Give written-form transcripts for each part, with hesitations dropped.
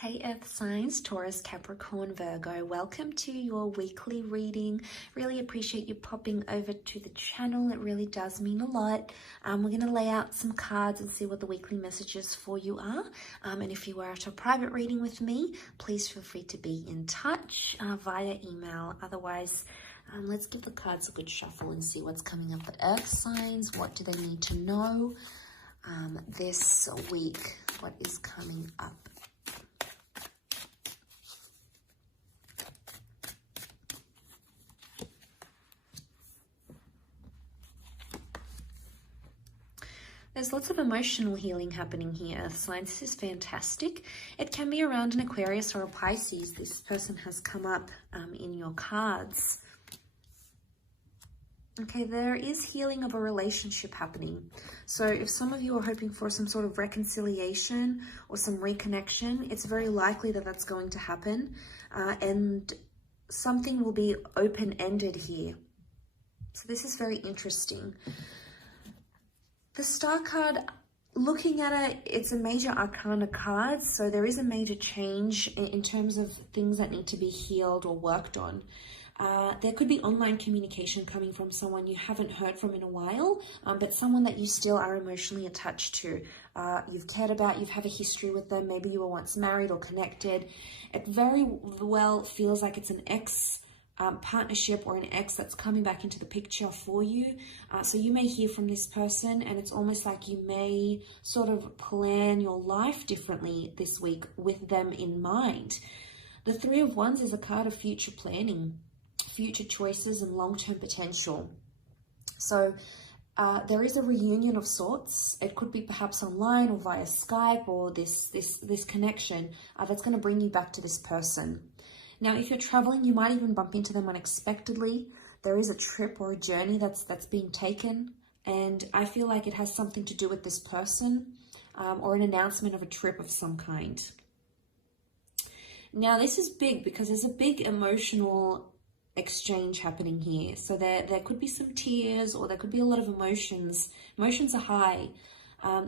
Hey Earth signs, Taurus, Capricorn, Virgo, welcome to your weekly reading. Really appreciate you popping over to the channel. It really does mean a lot. We're going to lay out some cards and see what the weekly messages for you are. And if you are at a private reading with me, please feel free to be in touch via email. Otherwise, let's give the cards a good shuffle and see what's coming up for Earth signs. What do they need to know this week? What is coming up? There's lots of emotional healing happening here, Earth signs. This is fantastic. It can be around an Aquarius or a Pisces. This person has come up in your cards. Okay, there is healing of a relationship happening. So if some of you are hoping for some sort of reconciliation or some reconnection, it's very likely that that's going to happen. And something will be open-ended here. So this is very interesting. The Star card, looking at it, it's a major arcana card, so there is a major change in terms of things that need to be healed or worked on. There could be online communication coming from someone you haven't heard from in a while, but someone that you still are emotionally attached to. You've cared about, you've had a history with them, maybe you were once married or connected. It very well feels like it's an ex partnership or an ex that's coming back into the picture for you. So you may hear from this person, and it's almost like you may sort of plan your life differently this week with them in mind. The Three of Wands is a card of future planning, future choices and long-term potential. So there is a reunion of sorts. It could be perhaps online or via Skype, or this connection that's going to bring you back to this person. Now, if you're traveling, you might even bump into them unexpectedly. There is a trip or a journey that's being taken, and I feel like it has something to do with this person or an announcement of a trip of some kind. Now, this is big because there's a big emotional exchange happening here. So there could be some tears, or there could be a lot of emotions. Emotions are high.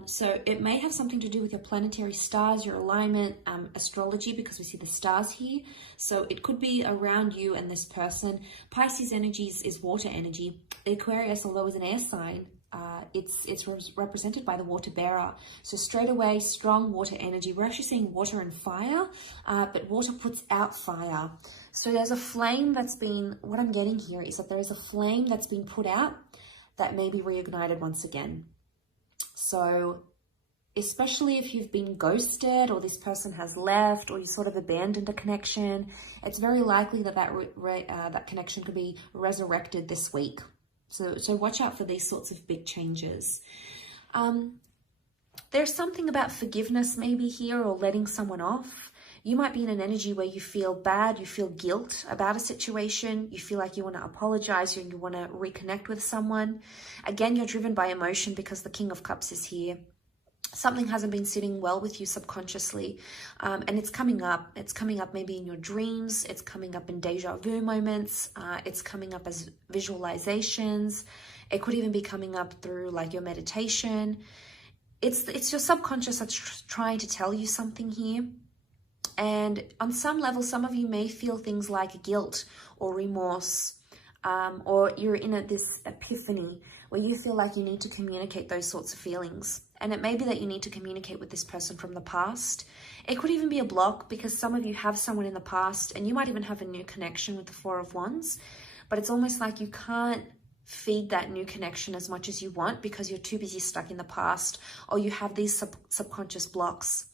So it may have something to do with your planetary stars, your alignment, astrology, because we see the stars here. So it could be around you and this person. Pisces energy is water energy. The Aquarius, although is an air sign, it's represented by the water bearer. So straight away, strong water energy. We're actually seeing water and fire, but water puts out fire. So there's a flame that's been, what I'm getting here is that there is a flame that's been put out that may be reignited once again. So especially if you've been ghosted, or this person has left, or you sort of abandoned a connection, it's very likely that that connection could be resurrected this week. So watch out for these sorts of big changes. There's something about forgiveness maybe here, or letting someone off. You might be in an energy where you feel bad, you feel guilt about a situation, you feel like you want to apologize, or you want to reconnect with someone. Again, you're driven by emotion because the King of Cups is here. Something hasn't been sitting well with you subconsciously, and it's coming up. It's coming up maybe in your dreams. It's coming up in deja vu moments. It's coming up as visualizations. It could even be coming up through like your meditation. It's your subconscious that's trying to tell you something here. And on some level, some of you may feel things like guilt or remorse, or you're in this epiphany where you feel like you need to communicate those sorts of feelings. And it may be that you need to communicate with this person from the past. It could even be a block because some of you have someone in the past, and you might even have a new connection with the Four of Wands, but it's almost like you can't feed that new connection as much as you want because you're too busy stuck in the past, or you have these subconscious blocks.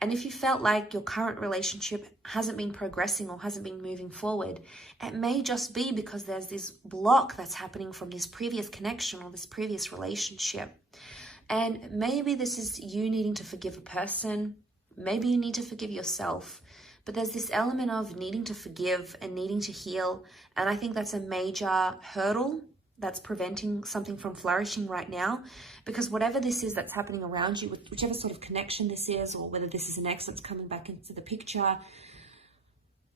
And if you felt like your current relationship hasn't been progressing or hasn't been moving forward, it may just be because there's this block that's happening from this previous connection or this previous relationship. And maybe this is you needing to forgive a person. Maybe you need to forgive yourself. But there's this element of needing to forgive and needing to heal. And I think that's a major hurdle that's preventing something from flourishing right now, because whatever this is that's happening around you, whichever sort of connection this is, or whether this is an ex that's coming back into the picture,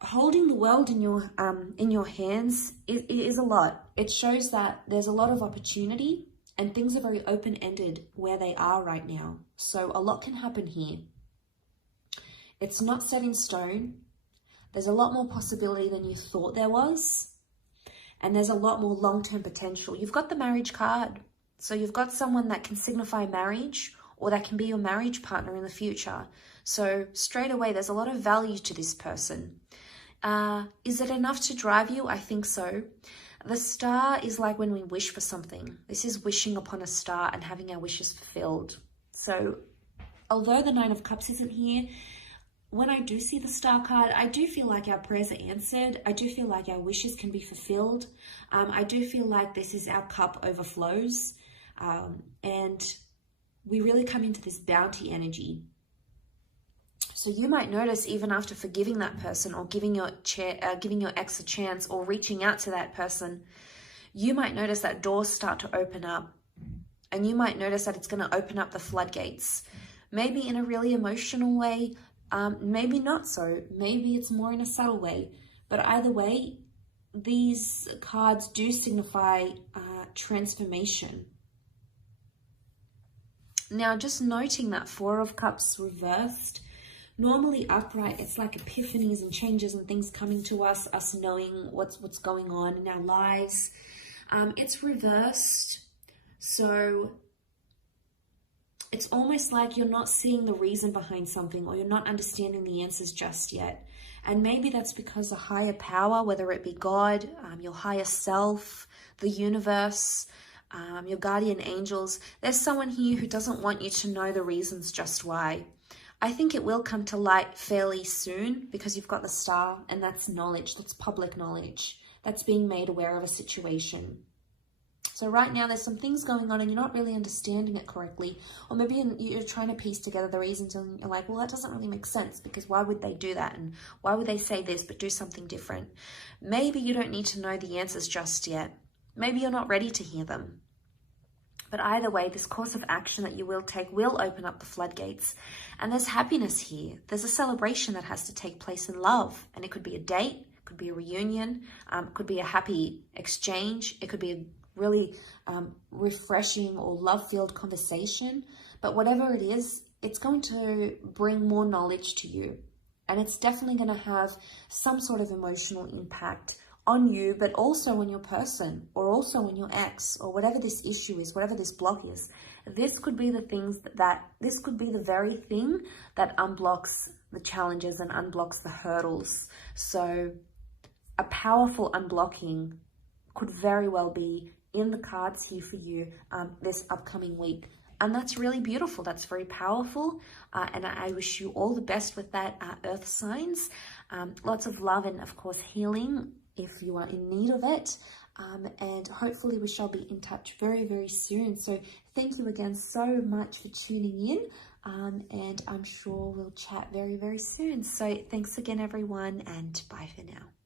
holding the world in your hands is a lot. It shows that there's a lot of opportunity, and things are very open-ended where they are right now. So a lot can happen here. It's not set in stone. There's a lot more possibility than you thought there was. And there's a lot more long-term potential. You've got the marriage card. So you've got someone that can signify marriage, or that can be your marriage partner in the future. So straight away, there's a lot of value to this person. Is it enough to drive you? I think so. The star is like when we wish for something. This is wishing upon a star and having our wishes fulfilled. So although the Nine of Cups isn't here, when I do see the star card, I do feel like our prayers are answered. I do feel like our wishes can be fulfilled. I do feel like this is our cup overflows. And we really come into this bounty energy. So you might notice even after forgiving that person, or giving your ex a chance, or reaching out to that person, you might notice that doors start to open up. And you might notice that it's going to open up the floodgates. Maybe in a really emotional way, maybe not so. Maybe it's more in a subtle way. But either way, these cards do signify transformation. Now, just noting that Four of Cups reversed, normally upright, it's like epiphanies and changes and things coming to us knowing what's going on in our lives. It's reversed, so it's almost like you're not seeing the reason behind something, or you're not understanding the answers just yet. And maybe that's because a higher power, whether it be God, your higher self, the universe, your guardian angels, there's someone here who doesn't want you to know the reasons just why. I think it will come to light fairly soon, because you've got the star, and that's knowledge, that's public knowledge, that's being made aware of a situation. So right now there's some things going on and you're not really understanding it correctly, or maybe you're trying to piece together the reasons and you're like, well, that doesn't really make sense, because why would they do that, and why would they say this but do something different? Maybe you don't need to know the answers just yet. Maybe you're not ready to hear them. But either way, this course of action that you will take will open up the floodgates. And there's happiness here. There's a celebration that has to take place in love. And it could be a date, it could be a reunion, it could be a happy exchange, it could be a really refreshing or love-filled conversation. But whatever it is, it's going to bring more knowledge to you. And it's definitely going to have some sort of emotional impact on you, but also on your person, or also on your ex, or whatever this issue is, whatever this block is. This could be the things this could be the very thing that unblocks the challenges and unblocks the hurdles. So a powerful unblocking could very well be in the cards here for you this upcoming week. And that's really beautiful. That's very powerful. And I wish you all the best with that, earth signs. Lots of love and, of course, healing if you are in need of it. And hopefully we shall be in touch very, very soon. So thank you again so much for tuning in. And I'm sure we'll chat very, very soon. So thanks again, everyone, and bye for now.